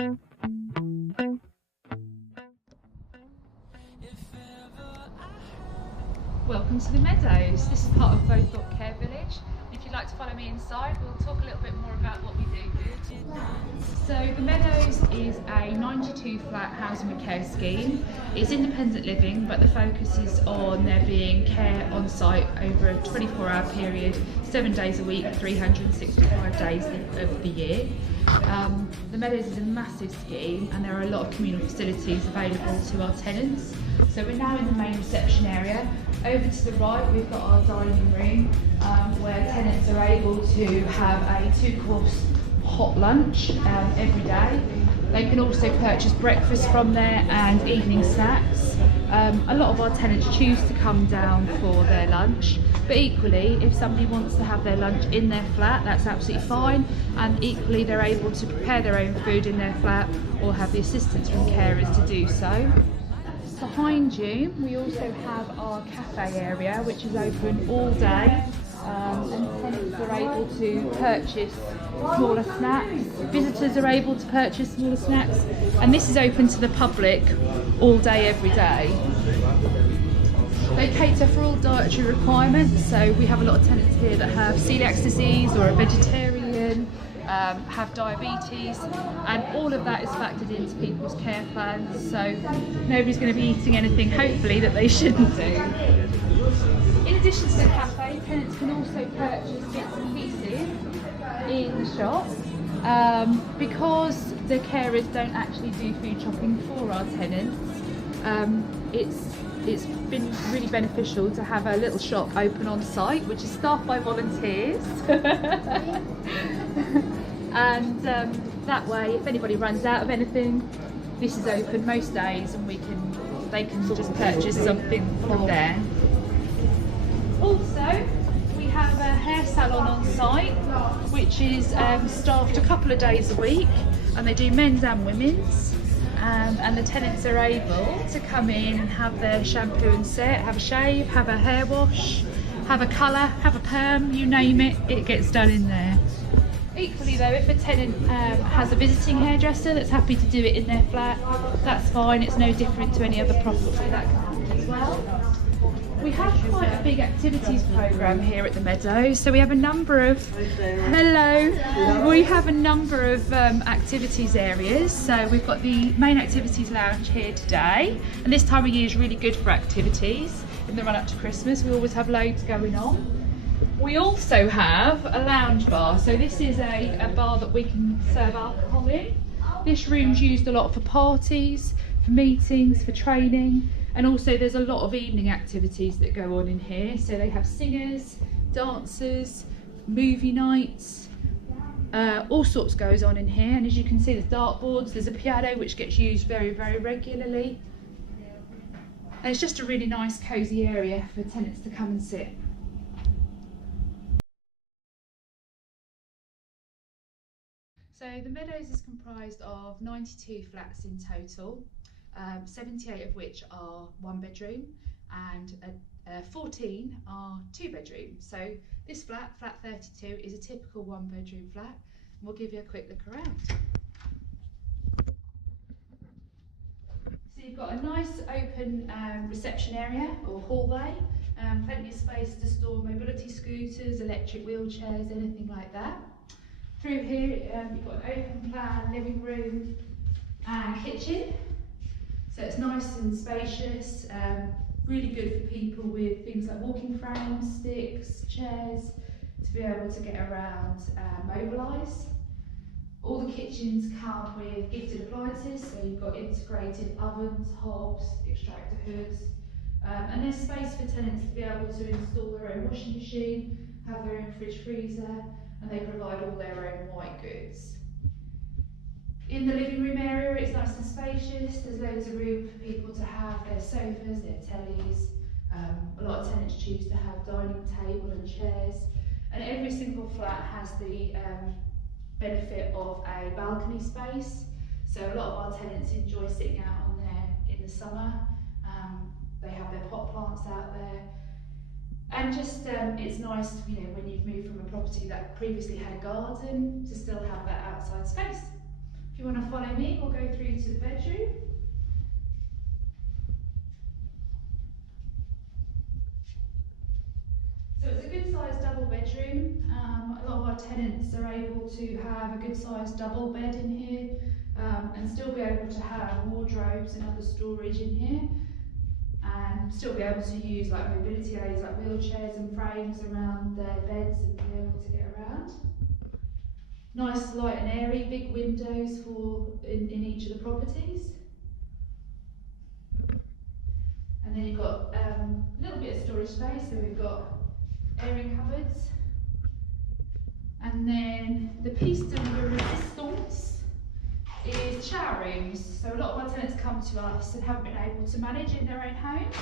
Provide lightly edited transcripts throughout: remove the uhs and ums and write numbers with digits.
Welcome to the Meadows. This is part of Beaufort Care Village. If you'd like to follow me inside, we'll talk a little bit more about what we do here. So the Meadows is a 92 flat housing and care scheme. It's independent living, but the focus is on there being care on site over a 24-hour period, 7 days a week, 365 days of the year. The Meadows is a massive scheme and there are a lot of communal facilities available to our tenants. So we're now in the main reception area. Over to the right we've got our dining room where tenants are able to have a 2-course hot lunch every day. They can also purchase breakfast from there and evening snacks. A lot of our tenants choose to come down for their lunch, but equally if somebody wants to have their lunch in their flat, that's absolutely fine, and equally they're able to prepare their own food in their flat or have the assistance from carers to do so. Behind you we also have our cafe area, which is open all day, and tenants are able to purchase smaller snacks. Visitors are able to purchase smaller snacks, and this is open to the public all day every day. They cater for all dietary requirements, so we have a lot of tenants here that have celiac disease or are vegetarian, have diabetes, and all of that is factored into people's care plans, so nobody's going to be eating anything hopefully that they shouldn't do. In addition to the cafe, tenants can also purchase bits and pieces in the shop. Because the carers don't actually do food shopping for our tenants, it's been really beneficial to have a little shop open on site, which is staffed by volunteers. And that way, if anybody runs out of anything, this is open most days and they can just purchase something from there. Also, we have a hair salon on site, which is staffed a couple of days a week, and they do men's and women's. And the tenants are able to come in and have their shampoo and set, have a shave, have a hair wash, have a colour, have a perm, you name it, it gets done in there. Equally though, if a tenant has a visiting hairdresser that's happy to do it in their flat, that's fine, it's no different to any other property, that can happen as well. We have quite a big activities programme here at the Meadows, so we have a number of activities areas. So we've got the main activities lounge here today, and this time of year is really good for activities. In the run up to Christmas we always have loads going on. We also have a lounge bar, so this is a bar that we can serve alcohol in. This room's used a lot for parties, for meetings, for training, and also there's a lot of evening activities that go on in here. So they have singers, dancers, movie nights, all sorts goes on in here. And as you can see, there's dartboards, there's a piano which gets used very, very regularly. And it's just a really nice cosy area for tenants to come and sit. So the Meadows is comprised of 92 flats in total, 78 of which are 1 bedroom and 14 are 2 bedrooms. So this flat, flat 32, is a typical 1 bedroom flat, and we'll give you a quick look around. So you've got a nice open reception area or hallway, plenty of space to store mobility scooters, electric wheelchairs, anything like that. Through here you've got an open plan living room and kitchen, so it's nice and spacious, really good for people with things like walking frames, sticks, chairs, to be able to get around, mobilise. All the kitchens come with gifted appliances, so you've got integrated ovens, hobs, extractor hoods, and there's space for tenants to be able to install their own washing machine, have their own fridge freezer, and they provide all their own white goods. In the living room area, it's nice and spacious. There's loads of room for people to have their sofas, their tellies. A lot of tenants choose to have dining table and chairs. And every single flat has the benefit of a balcony space. So a lot of our tenants enjoy sitting out on there in the summer. They have their pot plants out there. And just it's nice, you know, when you've moved from a property that previously had a garden, to still have that outside space. If If you want to follow me, we'll go through to the bedroom. So it's a good sized double bedroom. A lot of our tenants are able to have a good sized double bed in here and still be able to have wardrobes and other storage in here, and still be able to use like mobility aids like wheelchairs and frames around their beds and be able to get around. Nice, light and airy, big windows in each of the properties. And then you've got a little bit of storage space, so we've got airing cupboards. And then the piece de resistance is shower rooms. So a lot of our tenants come to us and haven't been able to manage in their own homes.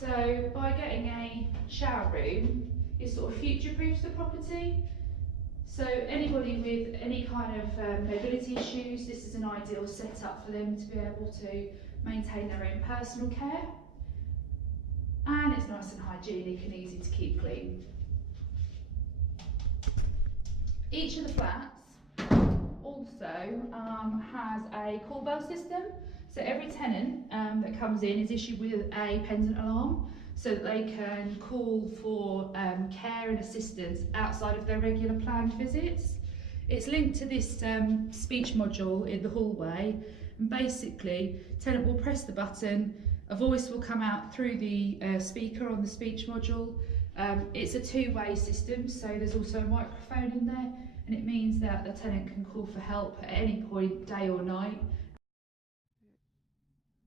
So by getting a shower room, it sort of future-proofs the property. So anybody with any kind of mobility issues, this is an ideal setup for them to be able to maintain their own personal care. And it's nice and hygienic and easy to keep clean. Each of the flats also has a call bell system. So every tenant that comes in is issued with a pendant alarm so that they can call for care and assistance outside of their regular planned visits. It's linked to this speech module in the hallway, and basically tenant will press the button, a voice will come out through the speaker on the speech module. It's a two-way system, so there's also a microphone in there, and it means that the tenant can call for help at any point, day or night.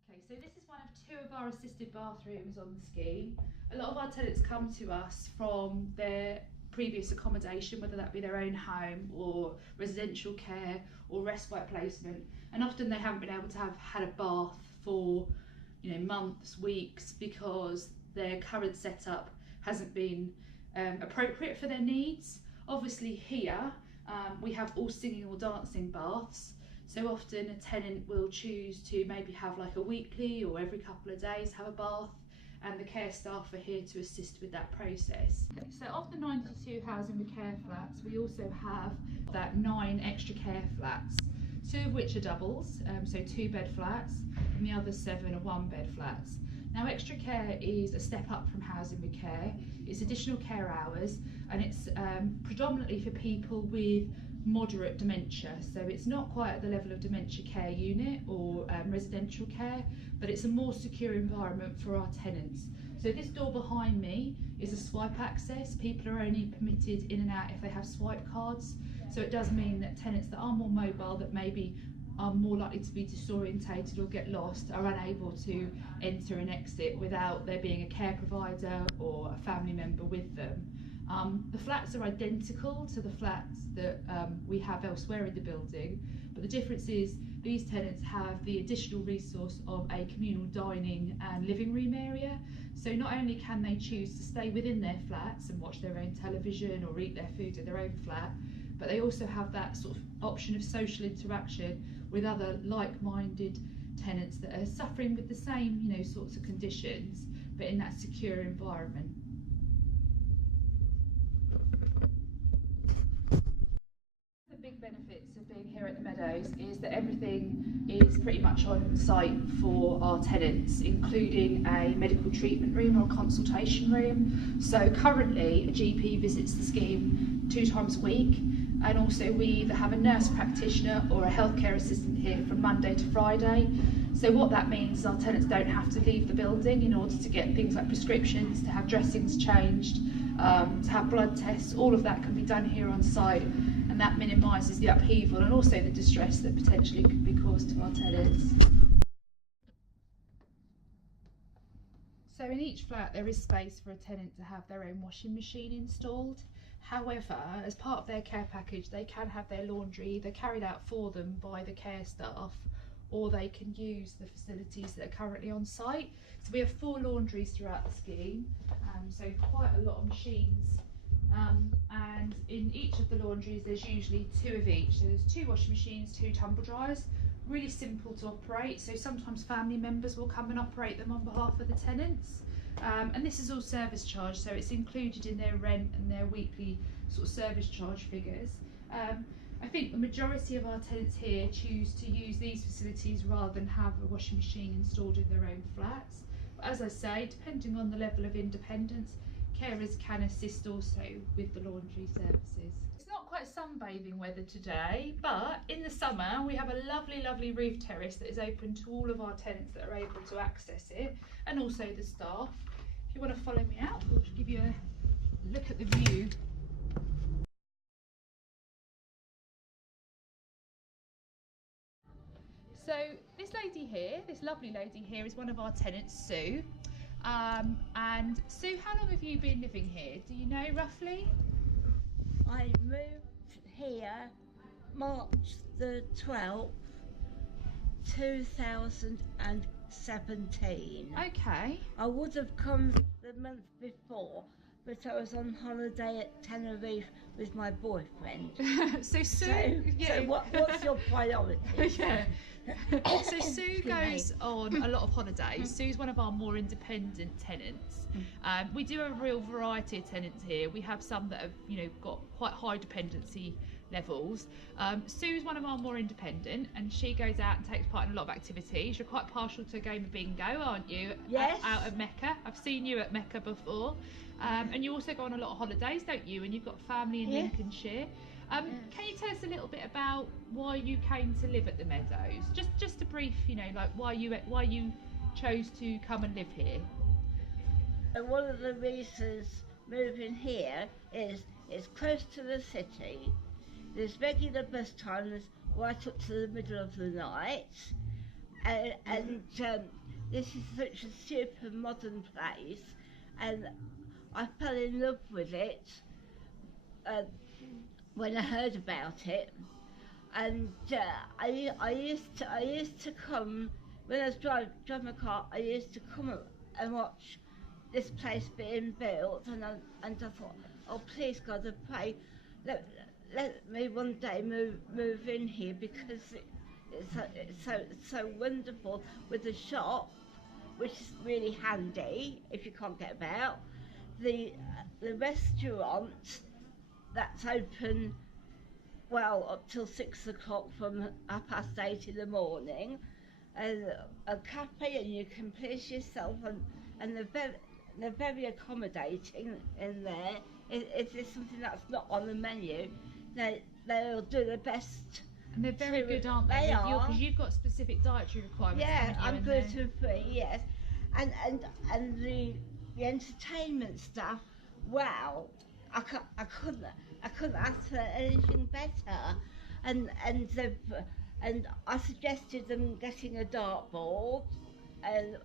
Okay, so this is one of two of our assisted bathrooms on the scheme. A lot of our tenants come to us from their previous accommodation, whether that be their own home or residential care or respite placement, and often they haven't been able to have had a bath for months, weeks, because their current setup hasn't been appropriate for their needs. Obviously here we have all singing or dancing baths, so often a tenant will choose to maybe have like a weekly or every couple of days have a bath, and the care staff are here to assist with that process. So of the 92 housing with care flats, we also have that 9 extra care flats, 2 of which are doubles, so 2-bed flats, and the other 7 are 1-bed flats. Now extra care is a step up from housing with care. It's additional care hours, and it's predominantly for people with moderate dementia. So it's not quite at the level of dementia care unit or residential care, but it's a more secure environment for our tenants. So this door behind me is a swipe access. People are only permitted in and out if they have swipe cards. So it does mean that tenants that are more mobile, that maybe are more likely to be disorientated or get lost, are unable to enter and exit without there being a care provider or a family member with them. The flats are identical to the flats that we have elsewhere in the building, but the difference is these tenants have the additional resource of a communal dining and living room area. So not only can they choose to stay within their flats and watch their own television or eat their food in their own flat, but they also have that sort of option of social interaction with other like-minded tenants that are suffering with the same sorts of conditions, but in that secure environment. The big benefits of being here at the Meadows is that everything is pretty much on site for our tenants, including a medical treatment room or a consultation room. So currently a GP visits the scheme 2 times a week, and also we either have a nurse practitioner or a healthcare assistant here from Monday to Friday. So what that means is our tenants don't have to leave the building in order to get things like prescriptions, to have dressings changed, to have blood tests. All of that can be done here on site, and that minimises the upheaval and also the distress that potentially could be caused to our tenants. So in each flat there is space for a tenant to have their own washing machine installed. However, as part of their care package, they can have their laundry either carried out for them by the care staff, or they can use the facilities that are currently on site. So we have 4 laundries throughout the scheme, so quite a lot of machines. And in each of the laundries there's usually 2 of each. So there's 2 washing machines, 2 tumble dryers. Really simple to operate, so sometimes family members will come and operate them on behalf of the tenants. And this is all service charge, so it's included in their rent and their weekly sort of service charge figures. I think the majority of our tenants here choose to use these facilities rather than have a washing machine installed in their own flats. But as I say, depending on the level of independence, carers can assist also with the laundry services. It's not quite sunbathing weather today, but in the summer we have a lovely roof terrace that is open to all of our tenants that are able to access it, and also the staff. If you want to follow me out, we'll give you a look at the view. So this lady here, this lovely lady here, is one of our tenants, Sue. And Sue, how long have you been living here? Do you know roughly? I moved here March the 12th, 2017. Okay. I would have come the month before, but I was on holiday at Tenerife with my boyfriend. So Sue, so what's your priority? Yeah. So Sue goes on a lot of holidays. Sue's one of our more independent tenants. We do have a real variety of tenants here. We have some that have, got quite high dependency levels. Sue's one of our more independent, and she goes out and takes part in a lot of activities. You're quite partial to a game of bingo, aren't you? Yes. Out at Mecca. I've seen you at Mecca before. And you also go on a lot of holidays, don't you? And you've got family in Lincolnshire. Can you tell us a little bit about why you came to live at the Meadows? Just a brief, like why you chose to come and live here. One of the reasons moving here is it's close to the city. There's regular bus times right up to the middle of the night, and this is such a super modern place, and I fell in love with it when I heard about it. And I used to come when I was driving my car. I used to come and watch this place being built, and I thought, oh please God, I pray, let me one day move in here, because it's so wonderful, with the shop, which is really handy if you can't get about, the restaurant that's open up till 6 o'clock from 8:30 in the morning, and a cafe, and you can please yourself, and they're very accommodating in there. If there's something that's not on the menu, they'll do their best. And they're very good, aren't they? They are. Because you've got specific dietary requirements. Yeah, I'm gluten-free, yes. And the entertainment stuff, wow, I couldn't ask for anything better. And I suggested them getting a dartboard, and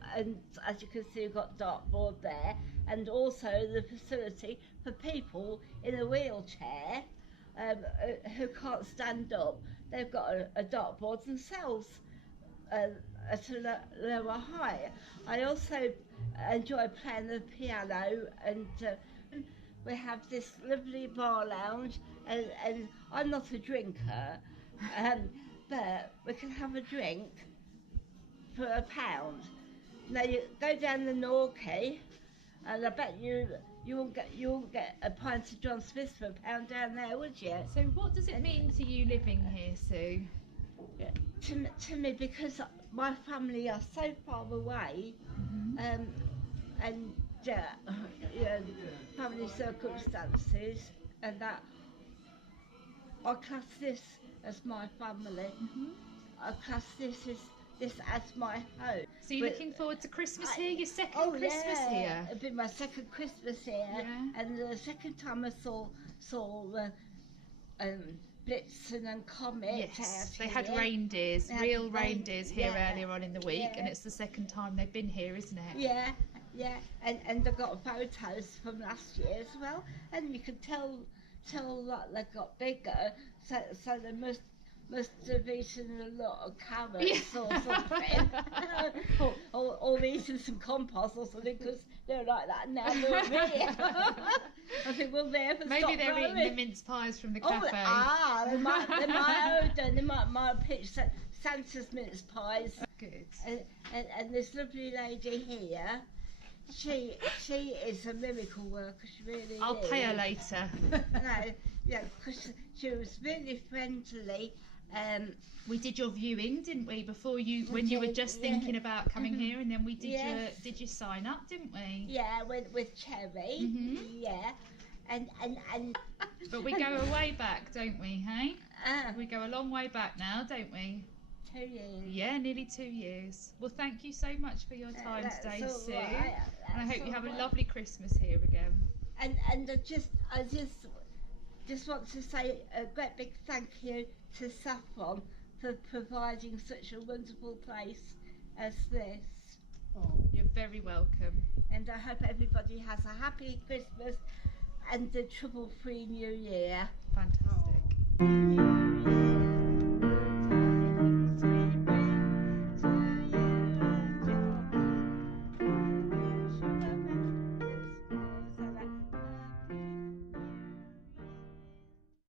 as you can see, we've got dartboard there, and also the facility for people in a wheelchair who can't stand up. They've got a dartboard themselves at a lower height. I also enjoy playing the piano, and we have this lovely bar lounge, and I'm not a drinker, but we can have a drink for £1. Now you go down the Norquay, and I bet you won't get a pint of John Smith for £1 down there, would you? So what does it mean to you living here, Sue? To me, because my family are so far away, and family circumstances, and that I class this as my family. I class this as my home. So you're looking forward to Christmas here? Your second Christmas here? It'll be my second Christmas here, and the second time I saw Blitzen and Comet. Yes, they had reindeers, real reindeers here earlier on in the week, and it's the second time they've been here, isn't it? Yeah, and they got photos from last year as well, and you can tell that they got bigger, so they must have eaten a lot of carrots or something, or eaten some compost or something, because they're like that now. They're me. I think, will they ever Maybe stop they're growing? eating the mince pies from the cafe. They might have done. They might have pitched Santa's mince pies. Good. And this lovely lady here, she is a miracle worker. She really is. I'll pay her later. Yeah, because she was really friendly. We did your viewing, didn't we? Before you, We when you were did, just yeah. thinking about coming here, and then we did Yes. did you sign up, didn't we? Yeah, with Cherry. Mhm. Yeah, and. But we go way back, don't we? Hey, Ah, we go a long way back now, don't we? 2 years. Yeah, nearly 2 years. Well, thank you so much for your time That's today, all Sue. right, And I that's hope you all have a right. lovely Christmas here again. And I just want to say a great big thank you to Saffron for providing such a wonderful place as this. You're very welcome. And I hope everybody has a happy Christmas and a trouble-free New Year. Fantastic.